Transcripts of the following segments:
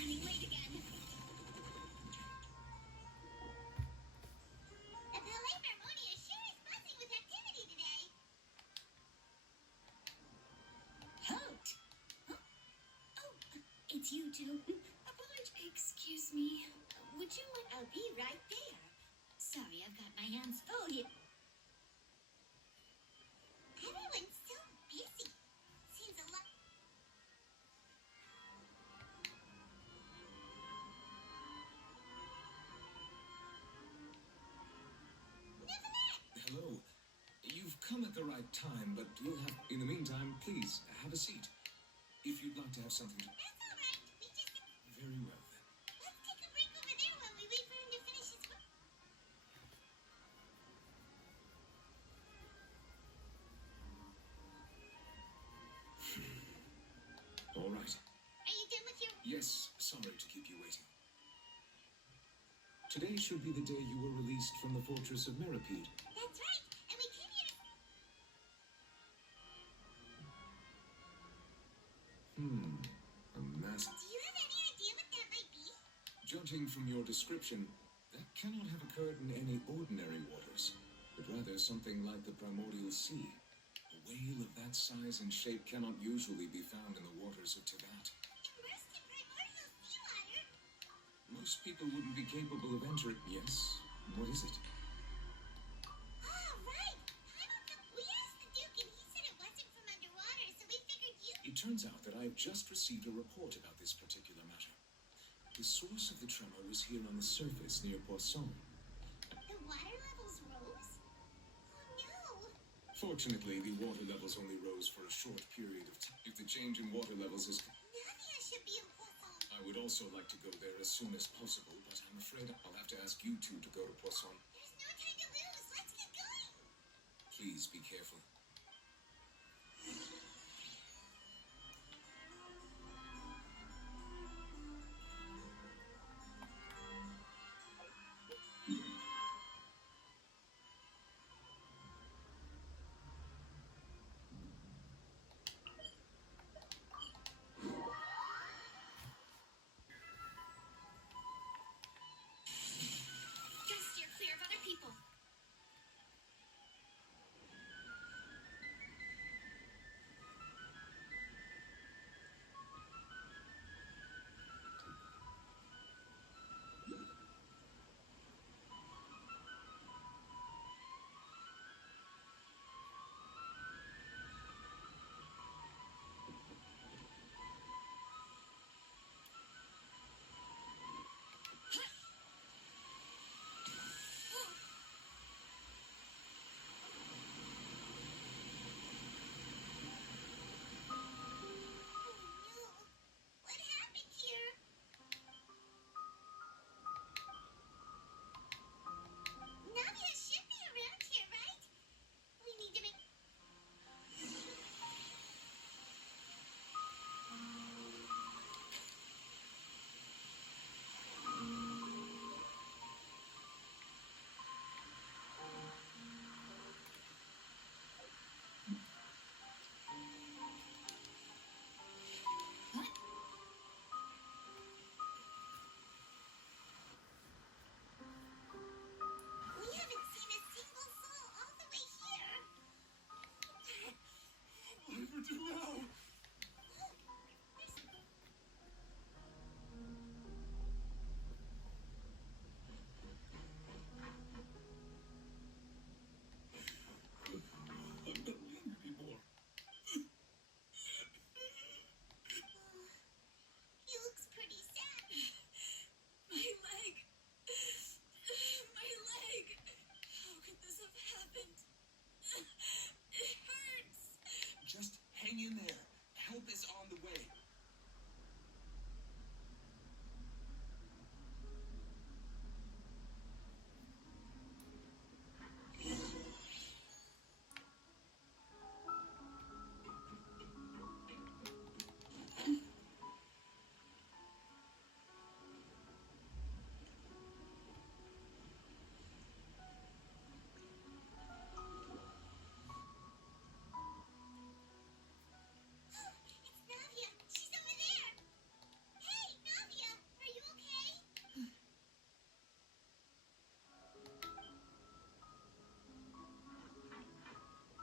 Running late again. The ballet harmonia sure is buzzing with activity today. Halt! Huh? Oh, it's you two. Excuse me. Would you like... I'll be right there. Sorry, I've got my hands full here. Everyone's so busy. Seems a lot... Hello. You've come at the right time, but you'll have... In the meantime, please, have a seat. If you'd like to have something to... That's all right. We just... Very well, then. Let's take a break over there while we wait for him to finish his work. All right. Are you done with your... Yes, sorry to keep you waiting. Today should be the day you were released from the fortress of Meripede. That's right. And we came here to... A mask. Do you have any idea what that might be? Judging from your description, that cannot have occurred in any ordinary waters, but rather something like the primordial sea. A whale of that size and shape cannot usually be found in the waters of Tibet. Immersed in primordial seawater? Most people wouldn't be capable of entering. Yes? What is it? Oh, right. We asked the Duke and he said it wasn't from underwater, so we figured you... It turns out that I have just received a report about this particular matter. The source of the tremor was here on the surface near Poisson. The water levels rose? Oh, no. Fortunately, the water levels only rose for a short period of time. If the change in water levels is... Nadia should be in Poisson. I would also like to go there as soon as possible, but I'm afraid I'll have to ask you two to go to Poisson. There's no time to lose. Let's get going. Please be careful. Just steer clear of other people.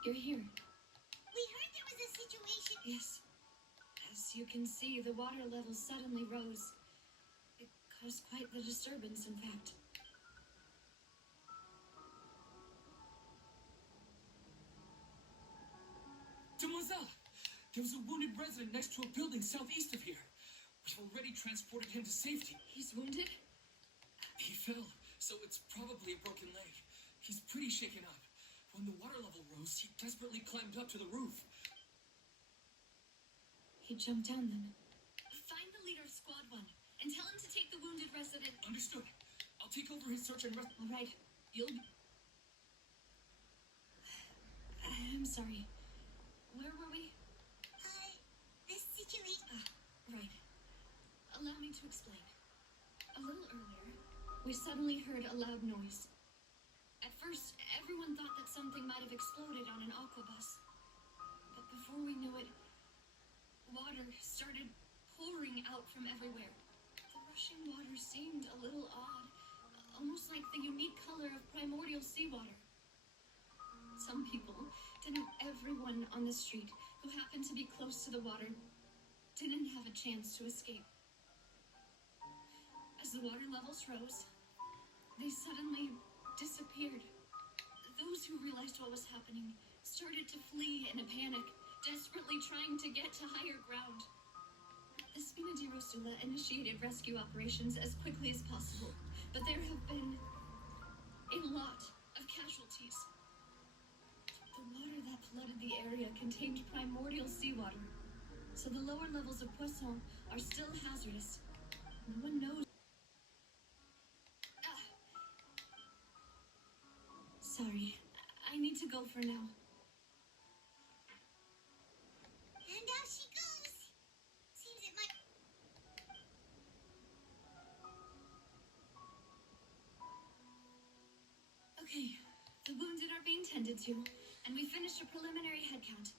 You're here. We heard there was a situation. Yes. As you can see, the water level suddenly rose. It caused quite the disturbance, in fact. Demoiselle! There was a wounded resident next to a building southeast of here. We've already transported him to safety. He's wounded? He fell, so it's probably a broken leg. He's pretty shaken up. When the water level rose, he desperately climbed up to the roof. He jumped down then. Find the leader of Squad 1 and tell him to take the wounded resident. Understood. I'll take over his search and rescue. All right. You'll... I'm sorry. Where were we? This situation... right. Allow me to explain. A little earlier, we suddenly heard a loud noise. At first, everyone thought that something might have exploded on an aquabus. But before we knew it, water started pouring out from everywhere. The rushing water seemed a little odd, almost like the unique color of primordial seawater. Some people, everyone on the street who happened to be close to the water, didn't have a chance to escape. As the water levels rose, they suddenly disappeared. Those who realized what was happening started to flee in a panic, desperately trying to get to higher ground. The Spina di Rosula initiated rescue operations as quickly as possible, but there have been a lot of casualties. The water that flooded the area contained primordial seawater, so the lower levels of Poisson are still hazardous. No one knows. Sorry, I need to go for now. And out she goes. Seems it might... Okay, the wounded are being tended to, and we finished a preliminary head count.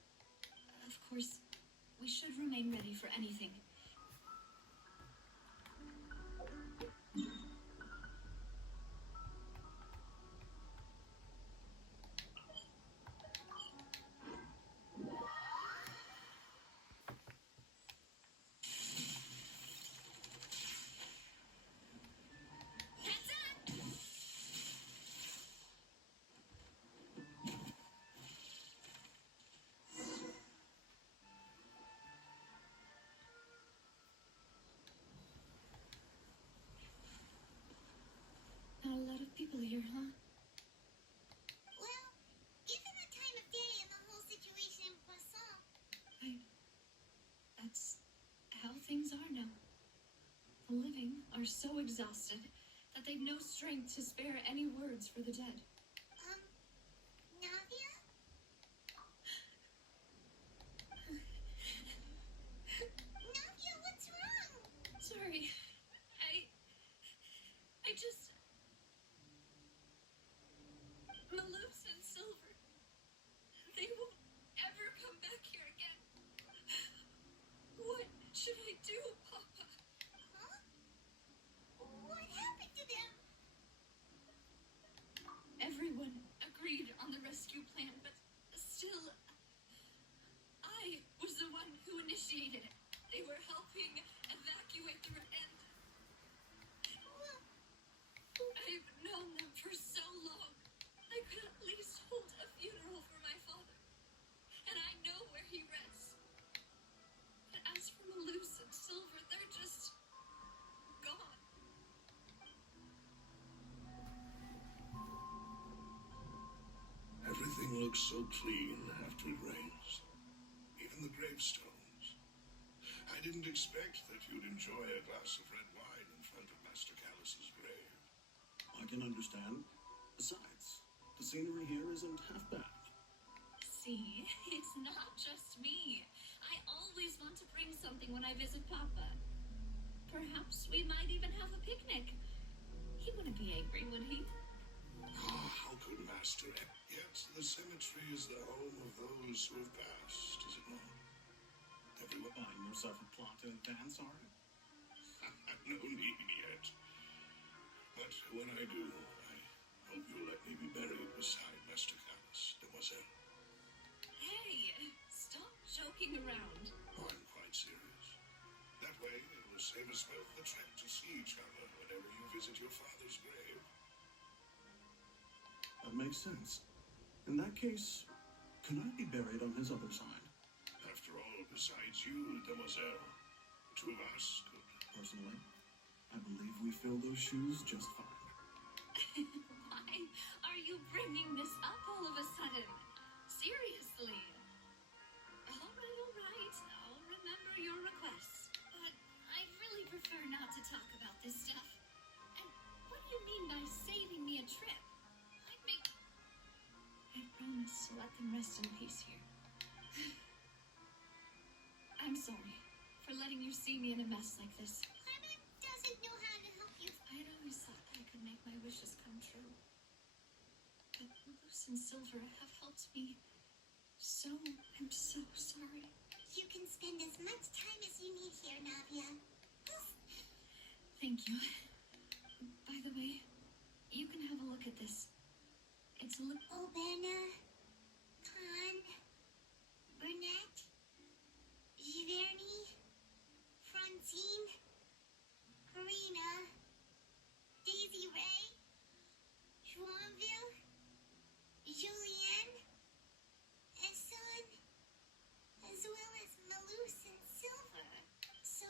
Of course, we should remain ready for anything. Not a lot of people here, huh? Well, given the time of day and the whole situation in Poisson... That's how things are now. The living are so exhausted that they've no strength to spare any words for the dead. Navia? Navia, what's wrong? Sorry. I just... Malus and Silver, they won't ever come back here again. What should I do, Papa? Huh? What happened to them? Everyone agreed on the rescue plan, but still, I was the one who initiated it. They were helping evacuate the end. I've known them for so long. I could at least hold a funeral for my father. And I know where he rests. But as for Malus and Silver, they're just... gone. Everything looks so clean after it rains. Even the gravestones. I didn't expect that you'd enjoy a glass of red wine in front of Master Callus's grave. I can understand. Besides, the scenery here isn't half bad. See, it's not just me. I always want to bring something when I visit Papa. Perhaps we might even have a picnic. He wouldn't be angry, would he? Ah, how could Master? Yet the cemetery is the home of those who have passed, is it not? Everyone buying yourself a plot to dance, are you? No need yet. But when I do, I hope you'll let me be buried beside Master Callus, Demoiselle. it's worth the trip to see each other whenever you visit your father's grave. That makes sense. In that case, can I be buried on his other side? After all, besides you, demoiselle, two of us could. Personally, I believe we fill those shoes just fine. Why are you bringing this up all of a sudden? Seriously. All right. I'll remember your request. But I'd really prefer not to talk about this stuff. And what do you mean by saving me a trip? I promise to let them rest in peace here. I'm sorry for letting you see me in a mess like this. Clement doesn't know how to help you. I'd always thought I could make my wishes come true. But Luce and Silver have helped me so. I'm so sorry. You can spend as much time as you need here, Navia. Thank you. By the way, you can have a look at this. It's Obena, Khan, Burnett, Giverny, Francine, Karina, Daisy Ray, Joinville, Julianne, Esson, as well as Malus and Silver. So,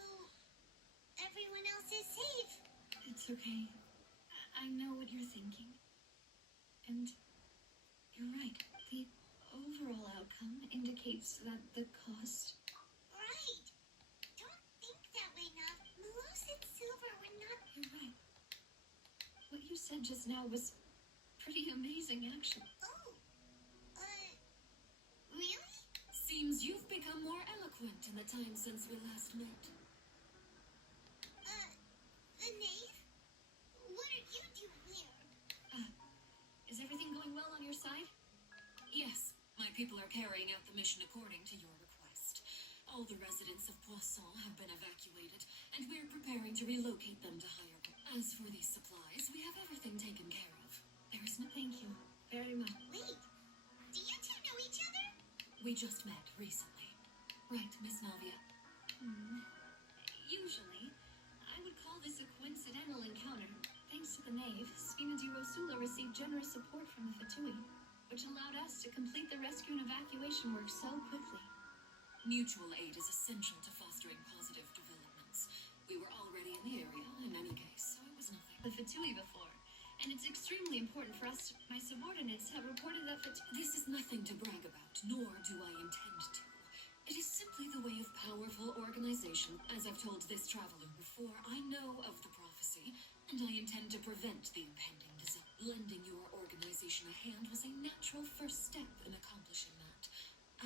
everyone else is safe. It's okay. I know what you're thinking. And you're right. The overall outcome indicates that the cost... Right! Don't think that way now. Malus and Silver were not... You're right. What you said just now was pretty amazing, actually. Oh. Really? Seems you've become more eloquent in the time since we last met. The knave? What are you doing here? Is everything going well on your side? Yes, my people are carrying out the mission according to your request. All the residents of Poisson have been evacuated, and we're preparing to relocate them to higher ground. As for these supplies, we have everything taken care of. There is no... Thank you very much. Wait, do you two know each other? We just met recently. Right, Miss Navia? Usually, I would call this a coincidental encounter. Thanks to the knave, Spina di Rosula received generous support from the Fatui, which allowed us to complete the rescue and evacuation work so quickly. Mutual aid is essential to fostering positive developments. We were already in the area, in any case, so it was nothing. The Fatui before, and it's extremely important for us. My subordinates have reported that This is nothing to brag about, nor do I intend to. It is simply the way of powerful organization. As I've told this traveler before, I know of the prophecy, and I intend to prevent the impending disaster. Lending your organization a hand was a natural first step in accomplishing that.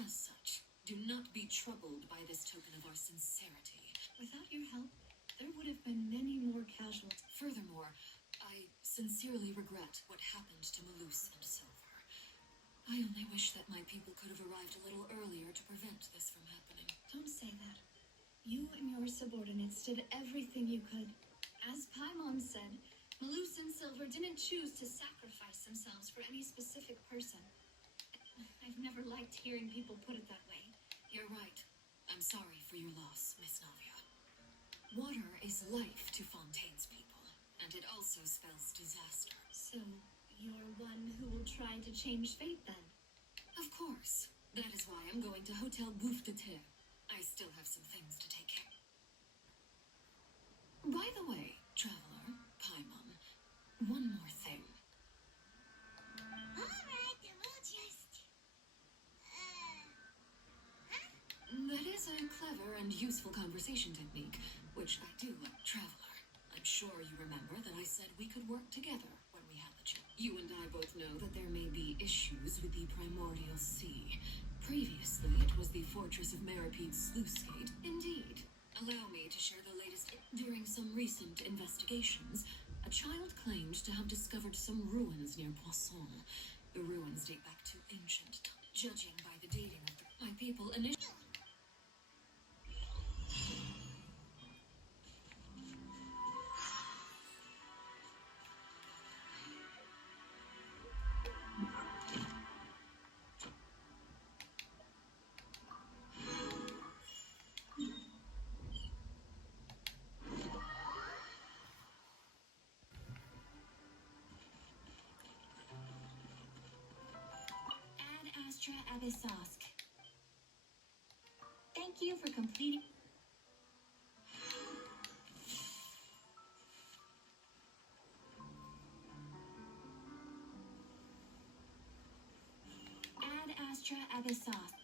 As such, do not be troubled by this token of our sincerity. without your help, there would have been many more casualties. Furthermore, I sincerely regret what happened to Malus and Silver. I only wish that my people could have arrived a little earlier to prevent this from happening. Don't say that. You and your subordinates did everything you could. As Paimon said, Malus and Silver didn't choose to sacrifice themselves for any specific person. I've never liked hearing people put it that way. You're right. I'm sorry for your loss, Miss Navia. Water is life to Fontaine's people, and it also spells disaster. So, you're one who will try to change fate then? Of course. That is why I'm going to Hotel Bouffe de Terre. I still have some things to take care of. By the way, traveler, Paimon, one more thing. Alright, then we'll just... That is a clever and useful conversation technique, which I do like, traveler. I'm sure you remember that I said we could work together when we had the chance. You and I both know that there may be issues with the primordial sea. Previously, it was the fortress of Maripede's sluice gate. Indeed. Allow me to share the latest. During some recent investigations, a child claimed to have discovered some ruins near Poisson. The ruins date back to ancient times. Judging by the dating of my people initially... Abyssosk. Thank you for completing. Ad Astra Abyssosk.